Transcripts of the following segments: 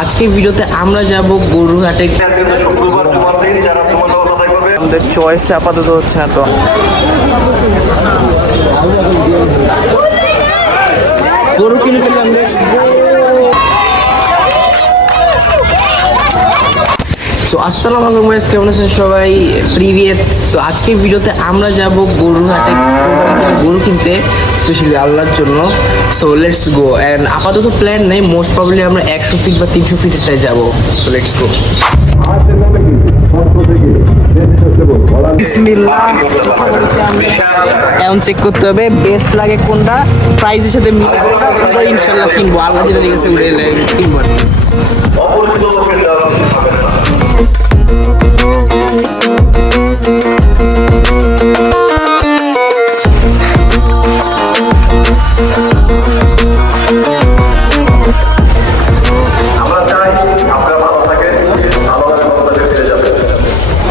আজকের ভিডিওতে আমরা যাব গরুহাটে। আমাদের চয়েস আপাতত হচ্ছে না, তো গরু কিনে ফেললাম। তো আসসালামু আলাইকুম গাইস, কেমন আছেন সবাই? প্রিভিয়াস তো আজকের ভিডিওতে আমরা যাব গরুহাটে গরু কিনতে, স্পেশালি আল্লাহর জন্য। So let's go. অ্যান্ড আপাতত প্ল্যান নেই, মোস্ট প্রবাবলি আমরা 100 ফিট বা 300 ফিটেরটাই যাবো। So let's go. এখন চেক করতে হবে বেস্ট লাগে কোনটা, প্রাইসের সাথে মিলে কোনটা ইনশাল্লাহ কিনবো। আল্লাহ যেটা দেখেছে কিনবো।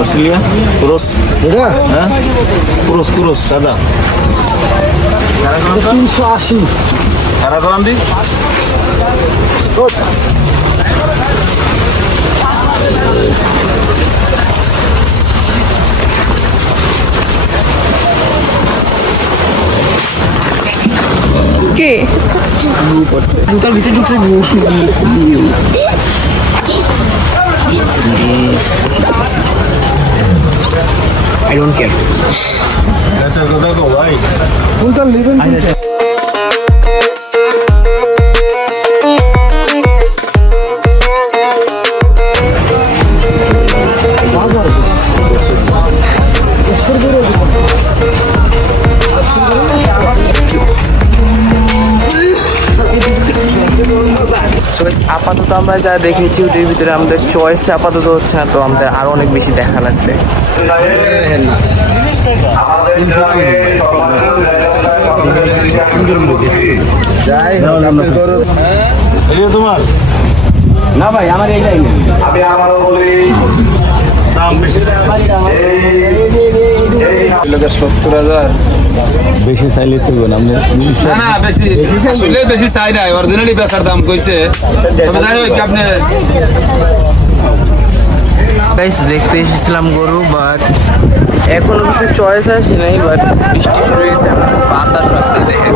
অস্ট্রেলিয়া ক্রস, এটা হ্যাঁ ক্রস সাদা 380 কারা করান দি কে জুতার ভিতরে ঢুকছে। I don't care. That's a good go, right? Who's the living? আপাতত আমরা যা দেখেছি ওটির ভিতরে আমাদের চয়েস আপাতত হচ্ছে না, তো আমাদের আরো অনেক বেশি দেখা লাগবে। তোমার না ভাই, আমার এইটাই আমি আমারও বলি দাম বেশি 70,000 বেশি চাইলে চলবে না। না বেশি আসলে বেশি চাই না, অরিজিনালি বেচার দাম কইছে। তবে যাই হোক আপনি গাইস দেখতে এসেছিলাম গরু, বাট এখনো কিছু চয়েস আসে নাই। বাট বৃষ্টি শুরু হয়েছে, বাতাস আছে দেখেন।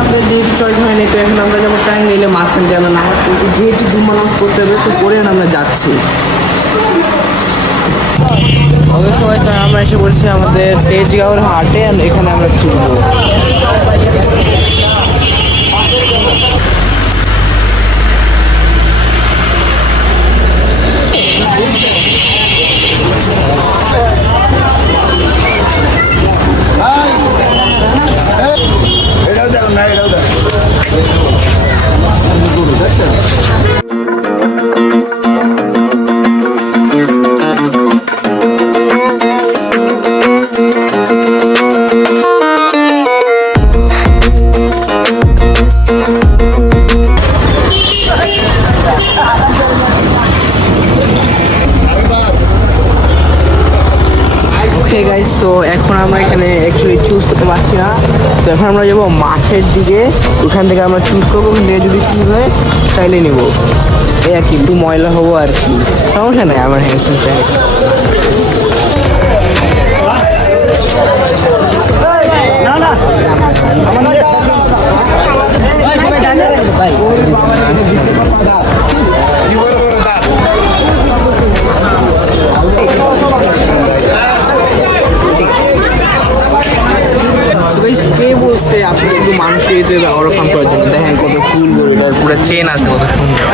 আমাদের যেহেতু চয়েস হয়নি, তো এখন আমরা যাবো টাঙ্গাইলে। মাঝখান দিয়ে আমরা নামাজ পড়ছি, যেহেতু জুম্মা নামাজ পড়তে হবে, তো পরে আমরা যাচ্ছি। আমরা এসে বলছি আমাদের তেজগাঁওয়ের হাটে, এখানে আমরা চলবো। তো এখন আমরা এখানে অ্যাকচুয়ালি চুজ করতে পারছি না, তো এখন আমরা যাবো মাঠের দিকে। ওখান থেকে আমরা চুজ করবো, ওখান থেকে যদি চুজ হয় তাইলে নেবো। এই আর কি, একটু ময়লা হবো আর কি, সমস্যা নেই। আমার হ্যান্ডসেল চাই কে বলছে আপনি শুধু মানুষের আওরা ফার্ম করার জন্য? দেখেন কত কুল গরুটার পুরো চেন আছে, কত সুন্দর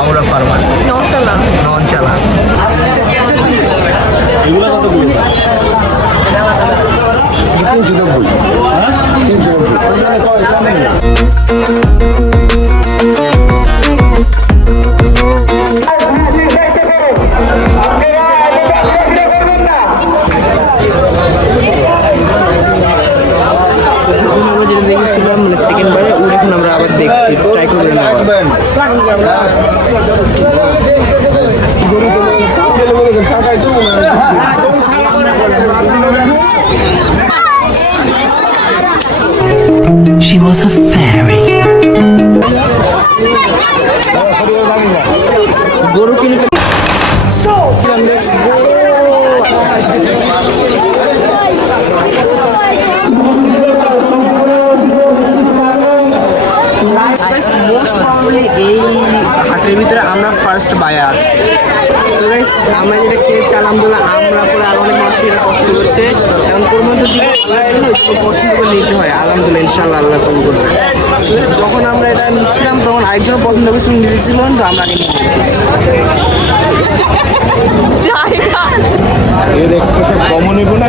আওরা ফার্মার। নন চালা এগুলো কত বলি 390। দেখেছিলাম মানে সেকেন্ড বারে, ওর এখন আমরা আবার দেখছি, ট্রাই করে নেওয়া। She was a fairy. গরু কিনে let's go. মোস্ট প্রবাবলি এই হাটের ভিতরে আমরা ফার্স্ট বায়ার আছি। তো গাইস আমরা যেটা খেয়েছি আলহামদুলিল্লাহ, আমরা পরে আরো অনেক মানুষ এটা কষ্ট করছে, এখন কোন মধ্যে পছন্দ করে নিতে হয়। আলহামদুলিল্লাহ ইনশাআল্লাহ আল্লাহ কবুল করবে। যখন আমরা এটা নিচ্ছিলাম তখন আরেকজন পছন্দ করে নিয়েছিল, তো আমরা আগে নিয়ে এর একটু সব কমন হইব না।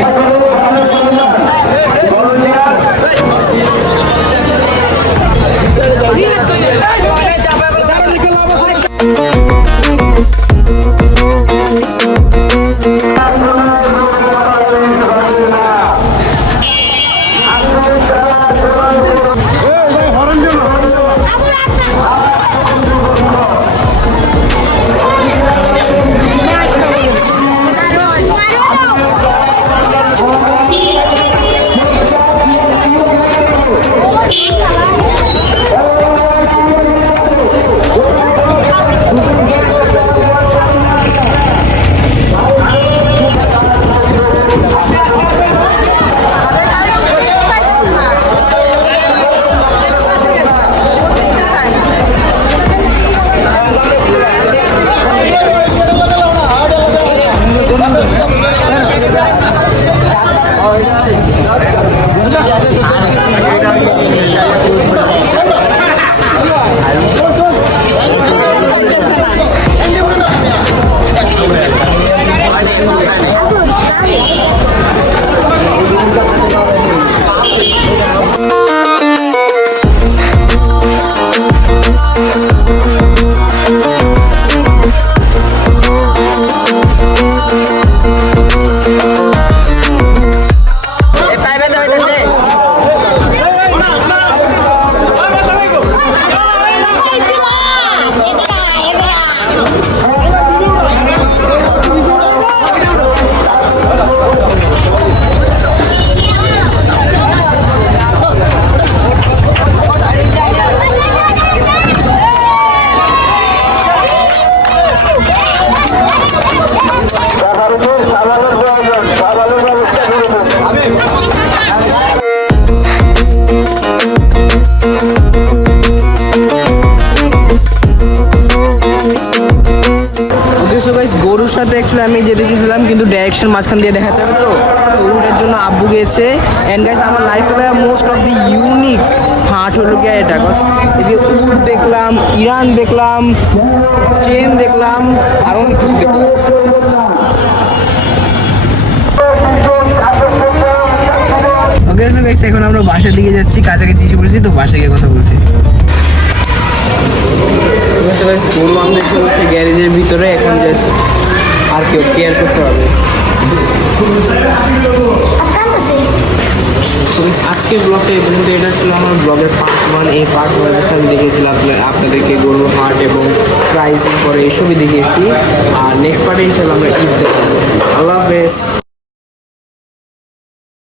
গরুর সাথে অ্যাকচুয়ালি আমি যেতে চেয়েছিলাম, কিন্তু ডাইরেকশন মাঝখান দিয়ে দেখাতে হবে, তো ওটার জন্য আব্বু গিয়েছে। অ্যান্ড গাইস আমার লাইফে মোস্ট অফ দি ইউনিক হাট হলো গিয়ে এটা, এদিকে উট দেখলাম, ইরান দেখলাম, চেন দেখলাম, আর অনেক কিছু দেখলাম। ওকে সো গাইস এখন আমরা বাসার দিকে যাচ্ছি, কাছাকাছি এসে পড়েছি, তো বাসায় গিয়ে কথা বলছি। গরু আমরা হচ্ছে গ্যারেজের ভিতরে, এখন যে আর কেউ কেয়ার করতে হবে। আজকের ব্লগটা এই পর্যন্ত, এটা ছিল আমার ব্লগের পার্ট 1। এই পার্ট 1 আমি দেখেছিলাম আপনাদেরকে গরুর হাট এবং প্রাইস পরে এসবই দেখিয়েছি। আর নেক্সট পার্টে ইনশাআল্লাহ আমরা ঈদ দেখাবো। আল্লাহ হাফেজ।